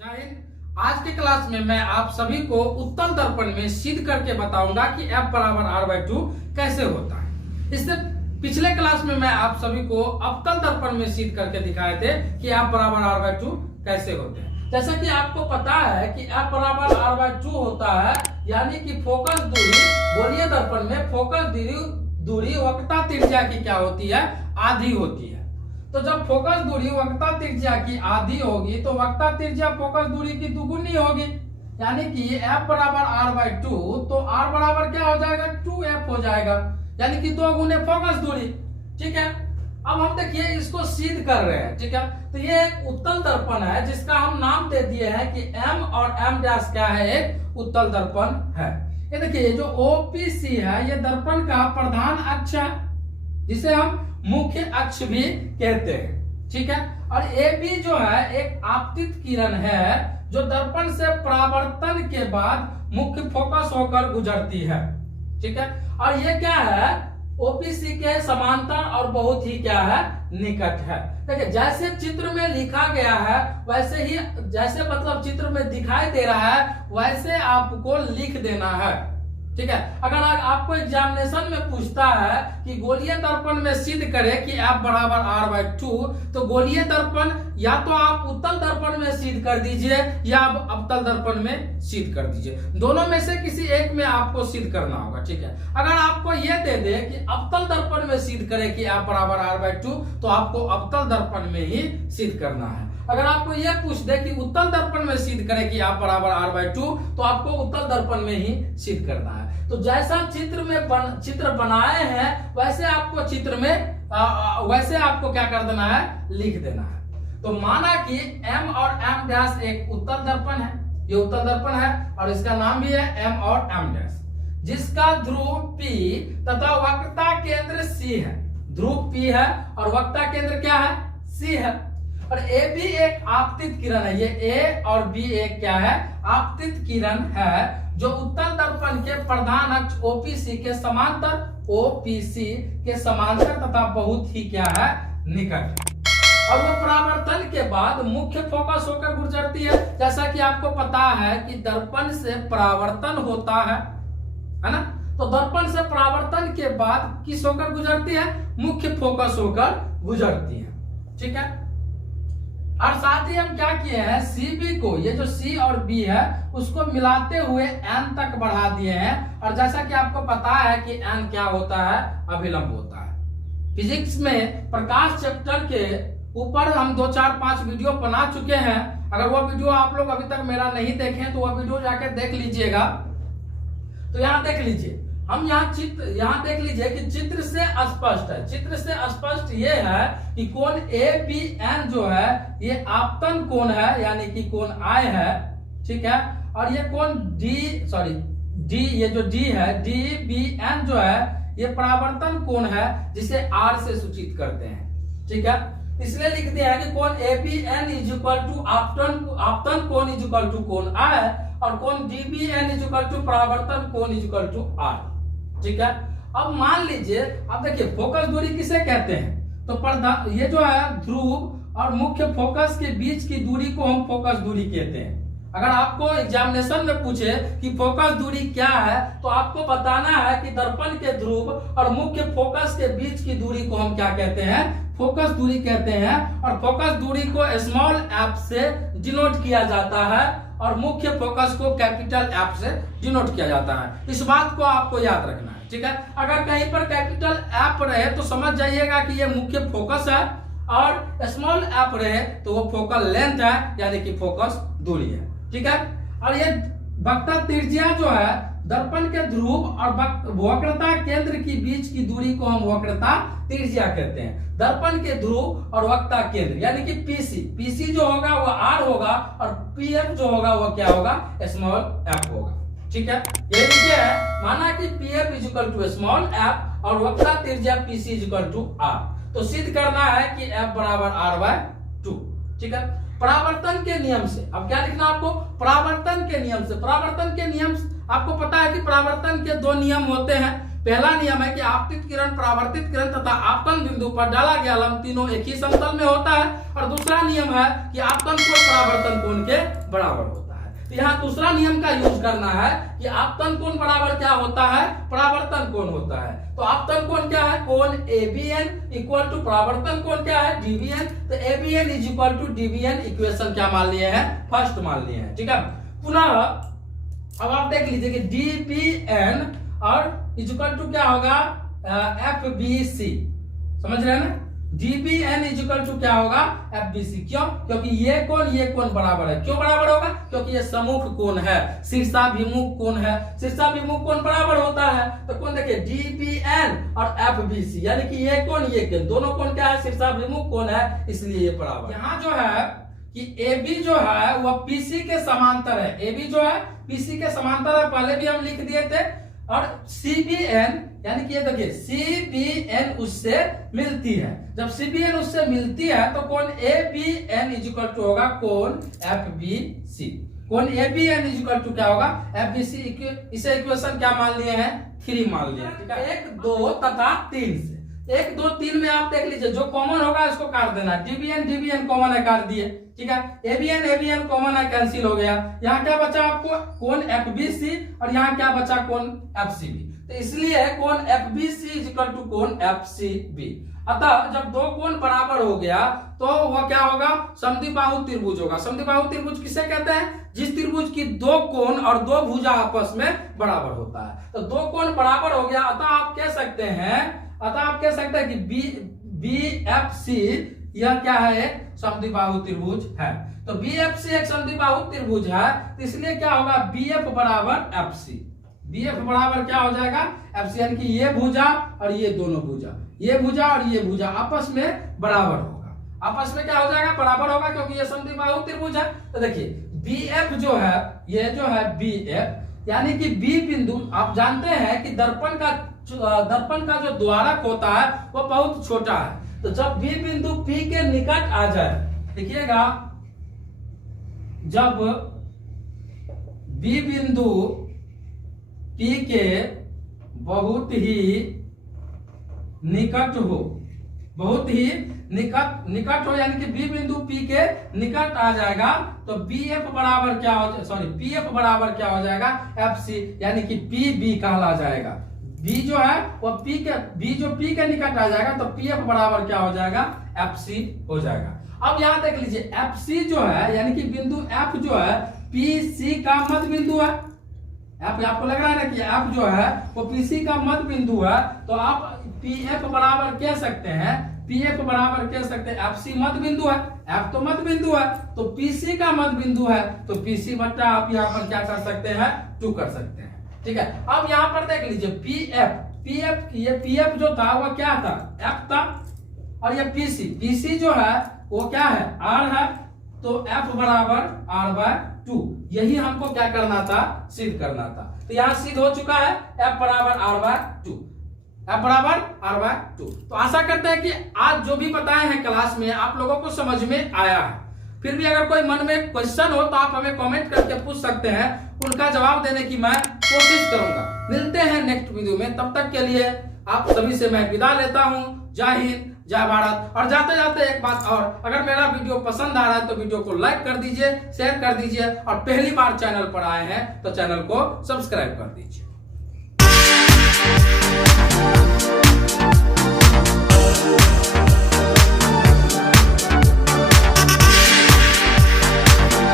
जय हिंद। आज के क्लास में मैं आप सभी को उत्तल दर्पण में सिद्ध करके बताऊंगा कि F बराबर r/2 कैसे होता है। इससे पिछले क्लास में मैं आप सभी को अवतल दर्पण में सिद्ध करके दिखाए थे कि F बराबर r/2 कैसे होते हैं। जैसा कि आपको पता है कि F बराबर r/2 होता है, यानी कि फोकस दूरी गोलीय दर्पण में फोकस दूरी वक्रता त्रिज्या की क्या होती है, आधी होती है। तो जब फोकस दूरी वक्रता त्रिज्या की आधी होगी तो वक्रता त्रिज्या फोकस दूरी की दुगुनी होगी, यानी कि F बराबर r/2, तो r बराबर क्या हो जाएगा, 2f हो जाएगा, यानी कि 2 गुने फोकस दूरी। ठीक है, अब हम देखिए इसको सिद्ध कर रहे हैं। ठीक है, तो ये एक उत्तल दर्पण है जिसका हम नाम दे दिए हैं कि M और M डैश क्या है, एक उत्तल दर्पण है। ये देखिए जो OPC है ये दर्पण का प्रधान अक्ष है, जिसे हम मुख्य अक्ष भी कहते हैं। ठीक है, और AB जो है एक आपतित किरण है जो दर्पण से परावर्तन के बाद मुख्य फोकस होकर गुजरती है। ठीक है, और ये क्या है, OPC के समांतर और बहुत ही क्या है, निकट है। देखिए जैसे चित्र में लिखा गया है वैसे ही, जैसे मतलब चित्र में दिखाई दे रहा है वैसे आपको लिख देना है। ठीक है, अगर आपको एग्जामिनेशन में पूछता है कि गोलीय दर्पण में सिद्ध करें कि F बराबर r/2, तो गोलीय दर्पण या तो आप उत्तल दर्पण में सिद्ध कर दीजिए या आप अवतल दर्पण में सिद्ध कर दीजिए, दोनों में से किसी एक में आपको सिद्ध करना होगा। ठीक है, अगर आपको ये दे दे कि अवतल दर्पण में सिद्ध करें कि F बराबर r/2, तो आपको अवतल दर्पण में ही सिद्ध करना है। अगर आपको यह पूछ दे कि उत्तल दर्पण में सिद्ध करें कि F बराबर r/2, तो आपको उत्तल दर्पण में ही सिद्ध करना है। तो जैसा चित्र बनाए हैं वैसे आपको चित्र में वैसे आपको क्या कर देना है, लिख देना है। तो माना कि M और M डैश एक उत्तल दर्पण है, ये उत्तल दर्पण है और इसका नाम भी है M और M डैश, जिसका ध्रुव P तथा वक्रता केंद्र C है। ध्रुव P है और वक्रता केंद्र क्या है, C है। और AB एक आपतित किरण है, ये A और B एक क्या है, आपतित किरण है जो उत्तल दर्पण के प्रधान अक्ष OPC के समांतर तथा बहुत ही क्या है, निकट, और वो परावर्तन के बाद मुख्य फोकस होकर गुजरती है। जैसा कि आपको पता है कि दर्पण से परावर्तन होता है ना, तो दर्पण से परावर्तन के बाद किस होकर गुजरती है, मुख्य फोकस होकर गुजरती है। ठीक है, और साथ ही हम क्या किए हैं, CB को, ये जो C और B है उसको मिलाते हुए N तक बढ़ा दिए हैं। और जैसा कि आपको पता है कि N क्या होता है, अभिलंब होता है। फिजिक्स में प्रकाश चैप्टर के ऊपर हम 2 4 5 वीडियो बना चुके हैं। अगर वो वीडियो आप लोग अभी तक मेरा नहीं देखे तो वह वीडियो जाकर देख लीजिएगा। तो यहाँ देख लीजिए, हम यहाँ देख लीजिए कि चित्र से स्पष्ट है। चित्र से स्पष्ट ये है कि कोण ABN जो है ये आपतन कोण है, यानी कि कोण I है। ठीक है, और ये कोण D, ये जो D है, DBN जो है ये परावर्तन कोण है जिसे R से सूचित करते हैं। ठीक है, इसलिए लिख दिया है कि कोण ABN इज इक्वल टू आपतन कोण इज इक्वल टू कोण I, और कोण DBN इज इक्वल टू परावर्तन कोण इज इक्वल टू R। ठीक है, अब मान लीजिए, अब देखिए फोकस दूरी किसे कहते हैं, तो ये जो है ध्रुव और मुख्य फोकस के बीच की दूरी को हम फोकस दूरी कहते हैं। अगर आपको एग्जामिनेशन में पूछे कि फोकस दूरी क्या है, तो आपको बताना है कि दर्पण के ध्रुव और मुख्य फोकस के बीच की दूरी को हम क्या कहते हैं, फोकस दूरी कहते हैं। और फोकस दूरी को स्मॉल f से डिनोट किया जाता है और मुख्य फोकस को कैपिटल F से डिनोट किया जाता है। इस बात को आपको याद रखना है। ठीक है, अगर कहीं पर कैपिटल F रहे तो समझ जाइएगा कि ये मुख्य फोकस है, और स्मॉल f रहे तो वो फोकल लेंथ है, यानी कि फोकस दूरी है। ठीक है, और ये वक्रता त्रिज्या जो है दर्पण के ध्रुव और वक्रता केंद्र के बीच की दूरी को हम वक्रता त्रिज्या कहते हैं। दर्पण के ध्रुव और वक्रता केंद्र यानी कि PC जो होगा वो R होगा, और PF जो होगा वो क्या होगा, स्मॉल f होगा। ठीक है, ये लीजिए है, माना कि PF is equal to small f और वक्रता त्रिज्या PC is equal to R। तो सिद्ध करना है कि F बराबर r/2। ठीक है, परावर्तन के नियम से, अब क्या लिखना आपको, परावर्तन के नियम से। परावर्तन के नियम आपको पता है कि परावर्तन के 2 नियम होते हैं। पहला नियम है कि आपतित किरण, परावर्तित किरण तथा आपतन बिंदु पर डाला गया लंब तीनों एक ही समतल में होता है। और दूसरा नियम है कि आपतन कोण परावर्तन कोण के बराबर होता है। तो यहाँ दूसरा नियम का यूज करना है कि आपतन कोण बराबर क्या होता है, परावर्तन कोण होता है। तो आपतन कोण क्या है, कोण ABN इक्वल टू परावर्तन कोण क्या है, DBN। तो ABN is equal to DBN equation क्या मान लिए हैं, फर्स्ट मान लिए हैं। ठीक है, पुनः अब आप देख लीजिए कि DBN और इक्वल टू क्या होगा, FBC। समझ रहे हैं ना, DBN इक्वल टू क्या होगा, FBC। क्यों, क्योंकि ये कोण बराबर है। क्यों बराबर होगा, क्योंकि ये सम्मुख कोण है, शीर्षाभिमुख कोण है। शीर्षाभिमुख कोण बराबर होता है तो कौन देखिए DBN और FBC, यानी कि ये कोण दोनों कोण क्या है, शीर्षाभिमुख कोण है, इसलिए ये बराबर। यहाँ जो है कि AB जो है वह PC के समांतर है। AB जो है PC के समांतर है, पहले भी हम लिख दिए थे। और CBN यानी कि ये देखिए CBN उससे मिलती है। जब CBN उससे मिलती है तो कोण ABN इक्वल टू होगा कोण FBC। कोण ABN इक्वल टू क्या होगा, FBC। इसे इक्वेशन क्या मान लिए हैं, 3 मान लिए। ठीक है, 1, 2 तथा 3 से 1, 2, 3 में आप देख लीजिए, जो कॉमन होगा इसको काट देना। DBN कॉमन है, काट दिए। ठीक है, ABN कॉमन है, कैंसिल हो गया। यहाँ क्या बचा आपको, कोण FBC, और यहाँ क्या बचा, कोण FCB। तो इसलिए कोण FBC इक्वल टू कोण FCB। अतः जब दो कोण बराबर हो गया तो वह क्या होगा, समद्विबाहु त्रिभुज होगा। समद्विबाहु त्रिभुज किसे कहते हैं, जिस त्रिभुज की दो कोण और दो भुजा आपस में बराबर होता है। तो दो कोण बराबर हो गया, अतः आप कह सकते हैं कि BFC यह क्या है, एक समद्विबाहु त्रिभुज है। तो BFC एक समद्विबाहु त्रिभुज है, तो इसलिए क्या होगा, BF बराबर FC। BF बराबर क्या हो जाएगा, FC, यानी कि ये भुजा और ये दोनों भुजा, ये भुजा और ये भुजा आपस में बराबर होगा। आपस में क्या हो जाएगा, बराबर होगा, क्योंकि ये समद्विबाहु त्रिभुज है। तो देखिए BF जो है, ये जो है BF, यानी कि B बिंदु, आप जानते हैं कि दर्पण का जो द्वारक होता है वो बहुत छोटा है। तो जब B बिंदु P के निकट आ जाए, देखिएगा, जब B बिंदु P के बहुत ही निकट हो, बहुत ही निकट हो, यानी कि B बिंदु P के निकट आ जाएगा, तो BF बराबर क्या हो, PF बराबर क्या हो जाएगा, FC, यानी कि PB कहला जाएगा। B जो है वो B जो P के निकट आ जाएगा तो PF बराबर क्या हो जाएगा, FC हो जाएगा। अब यहाँ देख लीजिए FC जो है, यानी कि बिंदु F जो है PC का मध्य बिंदु है। आपको लग रहा है ना कि F जो है वो PC का मध्य बिंदु है, तो आप PF बराबर कह सकते हैं, FC मध्य बिंदु है, F तो मध्य बिंदु है, तो PC का मध्य बिंदु है, तो PC बट्टा आप यहाँ पर क्या कर सकते हैं, 2 कर सकते हैं। ठीक है, अब यहाँ पर देख लीजिए ये PF जो था वो क्या था, F था, और ये PC जो है वो क्या है, R है, तो F बराबर R/2। यही हमको क्या करना था, सिद्ध करना था। तो यहाँ सिद्ध हो चुका है, F बराबर R/2। तो आशा करते हैं कि आज जो भी बताए हैं क्लास में आप लोगों को समझ में आया है। फिर भी अगर कोई मन में क्वेश्चन हो तो आप हमें कमेंट करके पूछ सकते हैं, उनका जवाब देने की मैं कोशिश करूंगा। मिलते हैं नेक्स्ट वीडियो में, तब तक के लिए आप सभी से मैं विदा लेता हूं। जय हिंद, जय भारत। और जाते जाते एक बात और, अगर मेरा वीडियो पसंद आ रहा है तो वीडियो को लाइक कर दीजिए, शेयर कर दीजिए, और पहली बार चैनल पर आए हैं तो चैनल को सब्सक्राइब कर दीजिए।